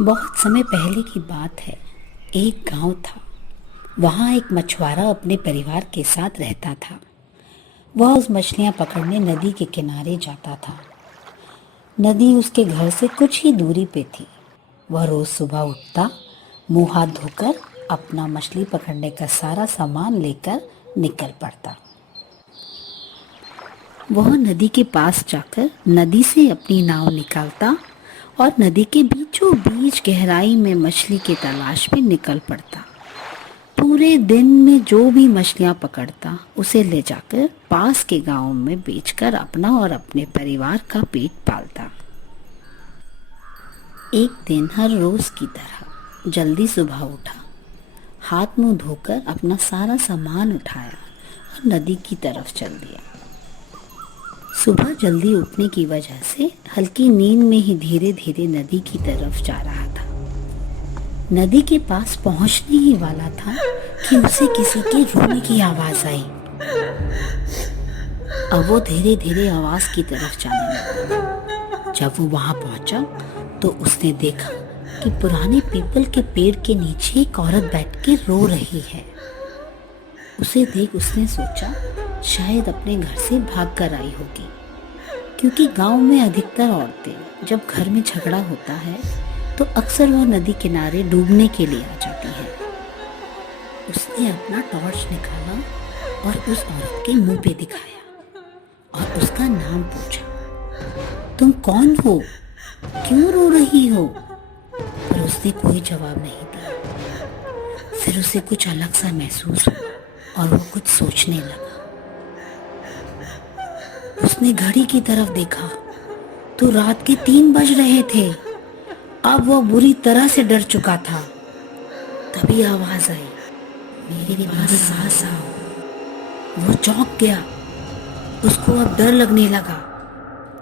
बहुत समय पहले की बात है। एक गांव था। वहाँ एक मछुआरा अपने परिवार के साथ रहता था। वह उस मछलियाँ पकड़ने नदी के किनारे जाता था। नदी उसके घर से कुछ ही दूरी पे थी। वह रोज सुबह उठता, मुंह हाथ धोकर अपना मछली पकड़ने का सारा सामान लेकर निकल पड़ता। वह नदी के पास जाकर नदी से अपनी नाव निकालता और नदी के बीचों बीच गहराई में मछली की तलाश में निकल पड़ता। पूरे दिन में जो भी मछलियां पकड़ता उसे ले जाकर पास के गांव में बेचकर अपना और अपने परिवार का पेट पालता। एक दिन हर रोज की तरह जल्दी सुबह उठा, हाथ मुंह धोकर अपना सारा सामान उठाया और नदी की तरफ चल दिया। सुबह जल्दी उठने की वजह से हल्की नींद में ही धीरे धीरे नदी की तरफ जा रहा था। नदी के पास पहुंचने ही वाला था कि उसे किसी के रोने की आवाज आई। अब वो धीरे धीरे आवाज की तरफ जाने लगा। जब वो वहां पहुंचा तो उसने देखा कि पुराने पीपल के पेड़ के नीचे एक औरत बैठ के रो रही है। उसे देख उसने सोचा शायद अपने घर से भाग कर आई होगी, क्योंकि गांव में अधिकतर औरतें जब घर में झगड़ा होता है तो अक्सर वह नदी किनारे डूबने के लिए आ जाती है। उसने अपना टॉर्च निकाला और उस औरत के मुंह पे दिखाया और उसका नाम पूछा, तुम कौन हो, क्यों रो रही हो? पर उसने कोई जवाब नहीं दिया। फिर उसे कुछ अलग सा महसूस हुआ और वो कुछ सोचने लगा। उसने घड़ी की तरफ देखा तो रात के 3 बज रहे थे। अब वह बुरी तरह से डर चुका था। तभी आवाज आई, मेरे पास आओ। वो चौंक गया। उसको अब डर लगने लगा।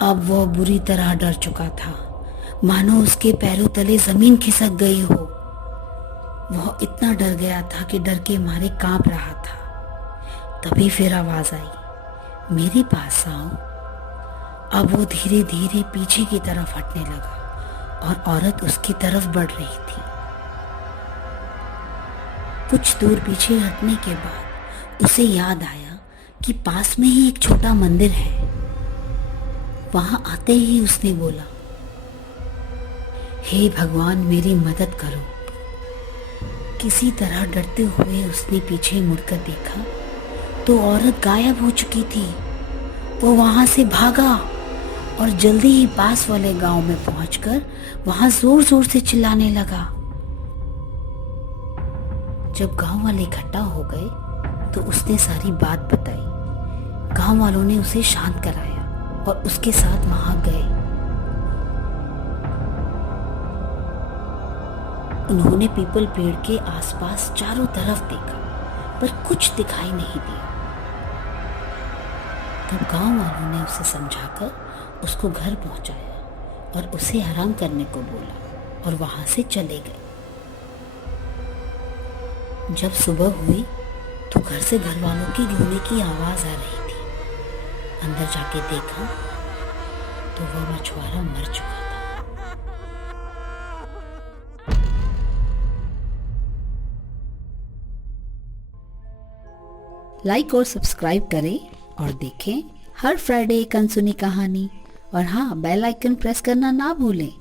अब वह बुरी तरह डर चुका था, मानो उसके पैरों तले जमीन खिसक गई हो। वह इतना डर गया था कि डर के मारे कांप रहा था। तभी फिर आवाज आई, मेरे पास आओ। अब वो धीरे धीरे पीछे की तरफ हटने लगा और औरत उसकी तरफ बढ़ रही थी। कुछ दूर पीछे हटने के बाद उसे याद आया कि पास में ही एक छोटा मंदिर है। वहां आते ही उसने बोला, हे भगवान मेरी मदद करो। किसी तरह डरते हुए उसने पीछे मुड़कर देखा तो औरत गायब हो चुकी थी। वो वहां से भागा और जल्दी ही पास वाले गांव में पहुंचकर वहां जोर जोर से चिल्लाने लगा। जब गांव वाले इकट्ठा हो गए तो उसने सारी बात बताई। गांव वालों ने उसे शांत कराया और उसके साथ वहां गए। उन्होंने पीपल पेड़ के आसपास चारों तरफ देखा पर कुछ दिखाई नहीं दिया। तब गांव वालों ने उसे समझाकर उसको घर पहुंचाया और उसे आराम करने को बोला और वहां से चले गए। जब सुबह हुई तो घर से घर वालों की रोने की आवाज आ रही थी। अंदर जाके देखा तो वह मछुआरा मर चुका था। लाइक और सब्सक्राइब करें और देखें हर फ्राइडे एक अनसुनी कहानी। और हाँ, बेल आइकन प्रेस करना ना भूलें।